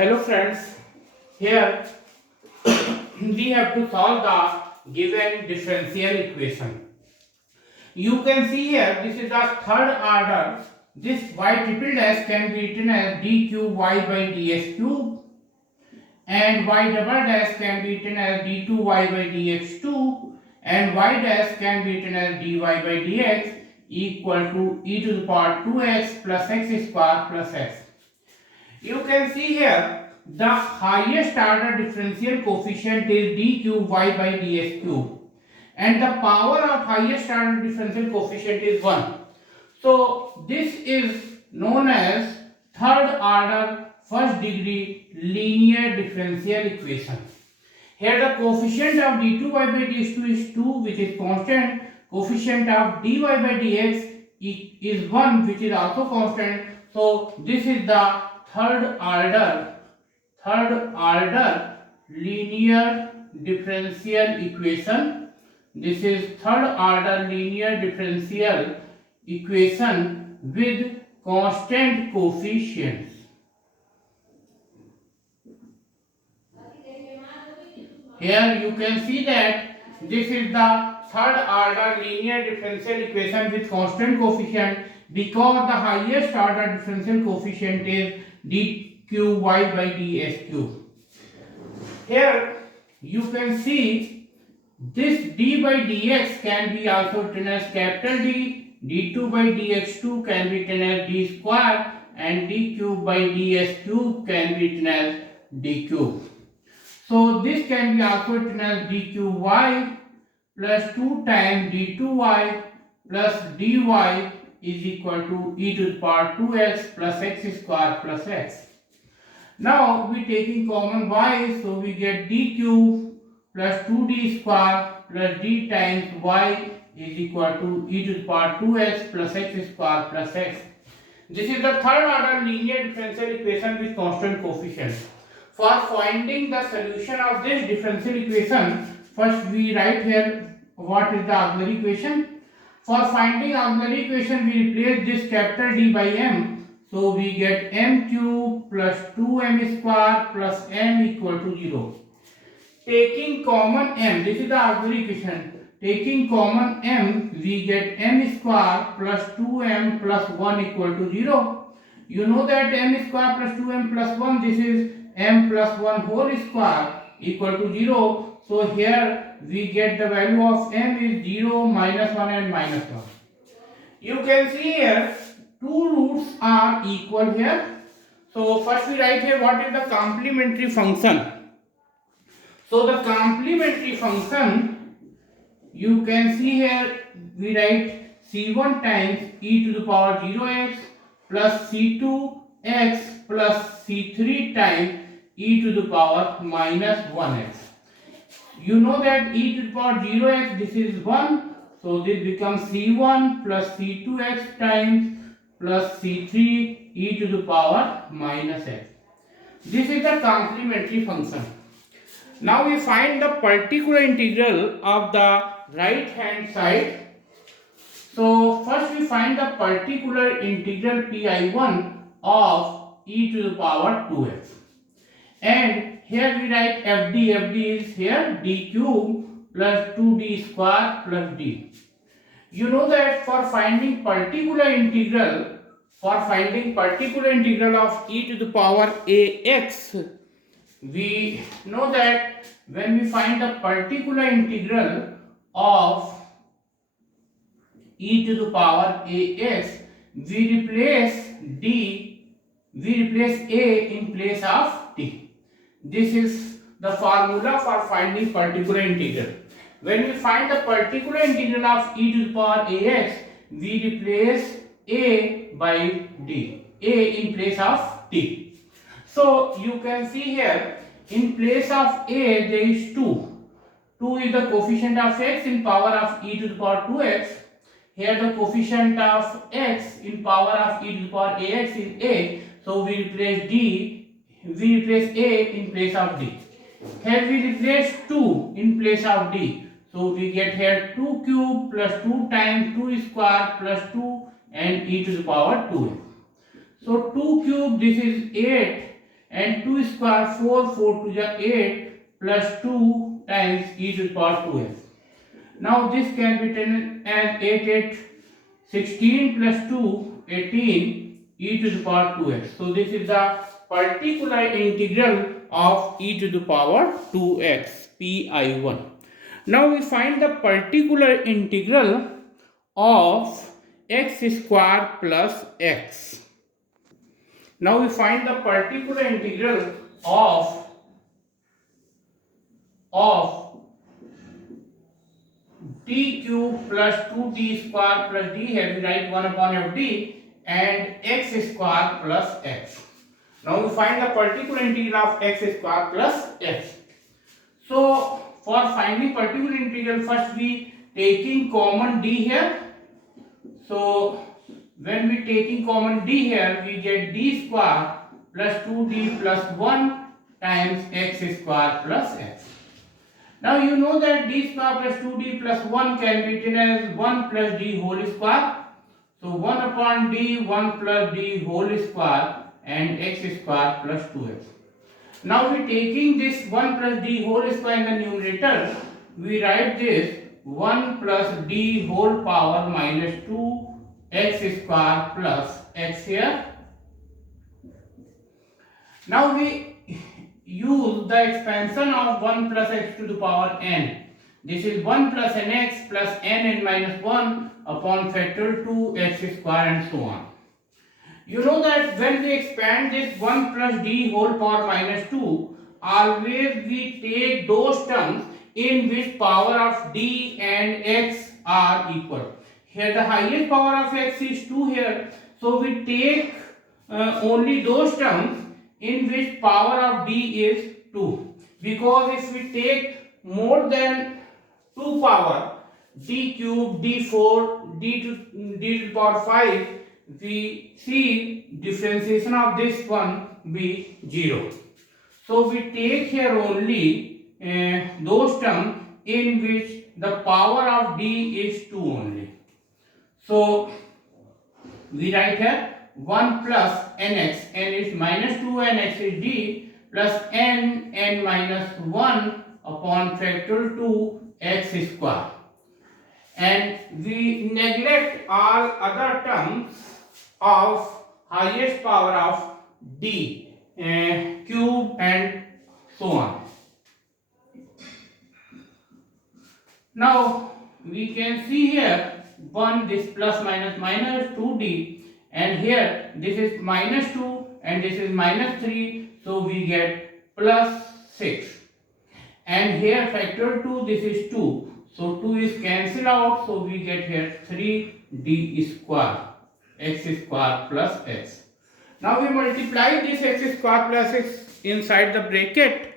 Hello friends, here we have to solve the given differential equation. You can see here this is the third order. This y triple dash can be written as d cube y by dx cube and y double dash can be written as d2y by dx2 and y dash can be written as dy by dx equal to e to the power 2x plus x square plus x. You can see here the highest order differential coefficient is d cube y by ds cube and the power of highest order differential coefficient is 1. So this is known as third order first degree linear differential equation. Here the coefficient of d2y by dx2 is 2 which is constant, coefficient of dy by dx is 1 which is also constant. So this is the third order linear differential equation. This is third order linear differential equation with constant coefficients. Here you can see that this is the third order linear differential equation with constant coefficient because the highest order differential coefficient is d cube y by ds cube. Here you can see this d by dx can be also written as capital D, d2 by dx2 can be written as d square and d cube by ds cube can be written as d cube. So this can be also written as d cube y plus 2 times d2y plus dy is equal to e to the power 2x plus x square plus x. Now we taking common y, so we get d cube plus 2d square plus d times y is equal to e to the power 2x plus x square plus x. This is the third order linear differential equation with constant coefficient. For finding the solution of this differential equation, first we write here what is the auxiliary equation. For finding auxiliary equation, we replace this capital D by m. So we get m cube plus 2m square plus n equal to 0. Taking common m, this is the auxiliary equation. Taking common m, we get m square plus 2m plus 1 equal to 0. You know that m square plus 2m plus 1, this is m plus 1 whole square equal to 0. So here we get the value of m is 0, minus 1 and minus 1. You can see here two roots are equal here. So first we write here what is the complementary function. So the complementary function, you can see here we write c1 times e to the power 0x plus c2x plus c3 times e to the power minus 1x. You know that e to the power 0x, this is 1. So this becomes c1 plus c2x times plus c3 e to the power minus x. This is the complementary function. Now we find the particular integral of the right hand side. So first we find the particular integral pi1 of e to the power 2x. And here we write fd is here d cube plus 2d square plus d. You know that for finding particular integral of e to the power ax, we know that when we find the particular integral of e to the power ax, we replace a in place of t. This is the formula for finding particular integral. When we find the particular integral of e to the power ax, we replace a by d, a in place of t. So you can see here in place of a there is 2. 2 is the coefficient of x in power of e to the power 2x. Here the coefficient of x in power of e to the power ax is a. So we replace a in place of d. Here we replace 2 in place of d. So we get here 2 cube plus 2 times 2 square plus 2 and e to the power 2. So 2 cube, this is 8 and 2 square 4, 4 to the 8 plus 2 times e to the power 2x. Now this can be written as 8 8 16 plus 2 18 e to the power 2x. So this is the particular integral of e to the power 2x pi1. Now we find the particular integral of x square plus x. Now we find the particular integral of d cube plus 2d square plus d here we write 1 upon fd and x square plus x. Now we find the particular integral of x square plus x. So for finding particular integral, first we taking common d here. So when we taking common d here, we get d square plus 2d plus 1 times x square plus x. Now you know that d square plus 2d plus 1 can be written as 1 plus d whole square. So 1 upon d, 1 plus d whole square and x square plus 2x. Now we taking this 1 plus d whole square in the numerator, we write this 1 plus d whole power minus 2 x square plus x here. Now we use the expansion of 1 plus x to the power n. This is 1 plus nx plus n minus 1 upon factor 2 x square and so on. You know that when we expand this 1 plus d whole power minus 2, always we take those terms in which power of d and x are equal. Here the highest power of x is 2 here. So we take only those terms in which power of d is 2. Because if we take more than 2 power, d cube, d4, d to the power 5, we see differentiation of this one be 0. So we take here only those terms in which the power of d is 2 only. So we write here 1 plus nx, n is minus 2 and x is d, plus n minus 1 upon factor 2 x square. And we neglect all other terms of highest power of d, cube and so on. Now we can see here 1 this plus minus minus 2d, and here this is minus 2 and this is minus 3, so we get plus 6. And here factor 2, this is 2, so 2 is cancelled out, so we get here 3d square x square plus x. Now we multiply this x square plus x inside the bracket,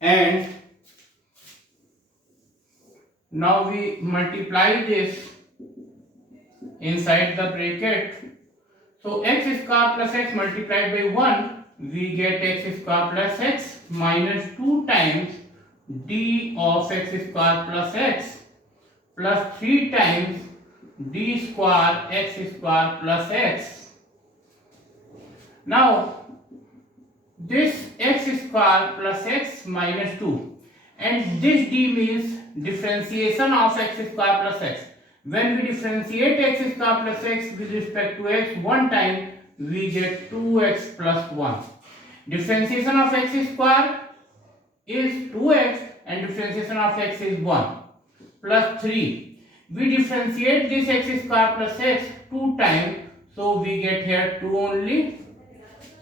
and now we multiply this inside the bracket. So x square plus x multiplied by 1, we get x square plus x minus 2 times d of x square plus x plus 3 times d square x square plus x. Now this x square plus x minus 2 and this d means differentiation of x square plus x. When we differentiate x square plus x with respect to x one time, we get 2x plus 1. Differentiation of x square is 2x and differentiation of x is 1 plus 3. We differentiate this x square plus x 2 times, so we get here 2 only.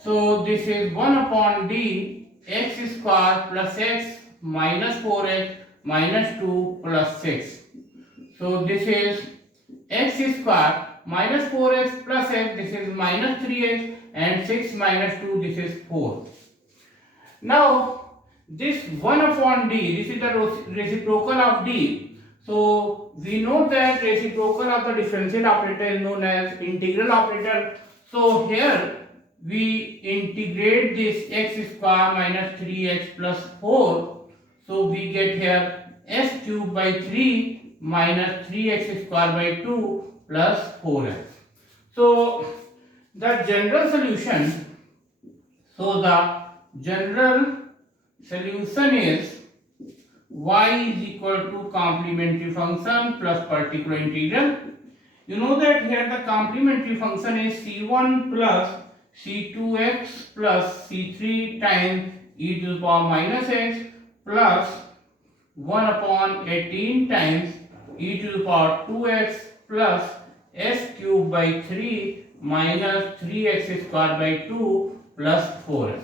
So this is 1 upon d x square plus x minus 4x minus 2 plus 6. So this is x square minus 4x plus x, this is minus 3x, and 6 minus 2, this is 4. Now this 1 upon d, this is the reciprocal of d. So we know that reciprocal of the differential operator is known as integral operator. So here we integrate this x square minus 3x plus 4. So we get here s cube by 3 minus 3x square by 2 plus 4x. So the general solution, is y is equal to complementary function plus particular integral. You know that here the complementary function is c1 plus c2x plus c3 times e to the power minus x plus 1 upon 18 times e to the power 2x plus s cube by 3 minus 3x square by 2 plus 4x.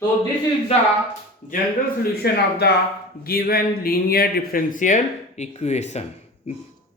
So this is the general solution of the given linear differential equation.